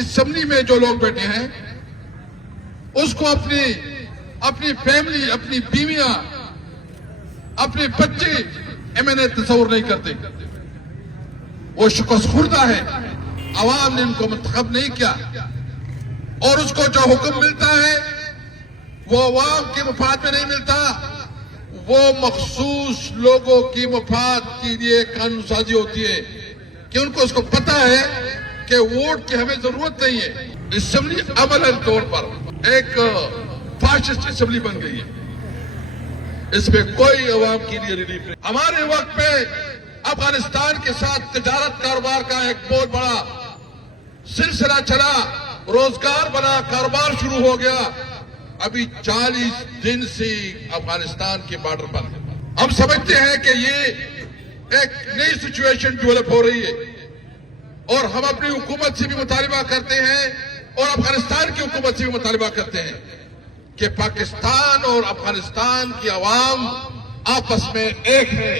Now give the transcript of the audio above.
Assembly میں جو لوگ بیٹھے ہیں اس کو اپنی فیملی، اپنی بیویاں، اپنے بچے MNA تصور نہیں کرتے. وہ شکست خوردہ ہے. عوام نے ان کو منتخب نہیں کیا اور اس کو جو حکم ملتا ہے وہ عوام کے مفاد میں نہیں ملتا، وہ مخصوص لوگوں کی مفاد کے لیے قانون سازی ہوتی ہے کہ ان کو اس کو پتا ہے کہ ووٹ کی ہمیں ضرورت نہیں ہے. اسمبلی عملی طور پر ایک فاشسٹ اسمبلی بن گئی ہے. اس میں کوئی عوام کے لیے ریلیف نہیں. ہمارے وقت میں افغانستان کے ساتھ تجارت کاروبار کا ایک بہت بڑا سلسلہ چلا، روزگار بنا، کاروبار شروع ہو گیا. ابھی 40 دن سے افغانستان کے بارڈر پر ہم سمجھتے ہیں کہ یہ ایک نئی سچویشن ڈیولپ ہو رہی ہے اور ہم اپنی حکومت سے بھی مطالبہ کرتے ہیں اور افغانستان کی حکومت سے بھی مطالبہ کرتے ہیں کہ پاکستان اور افغانستان کی عوام آپس میں ایک ہے.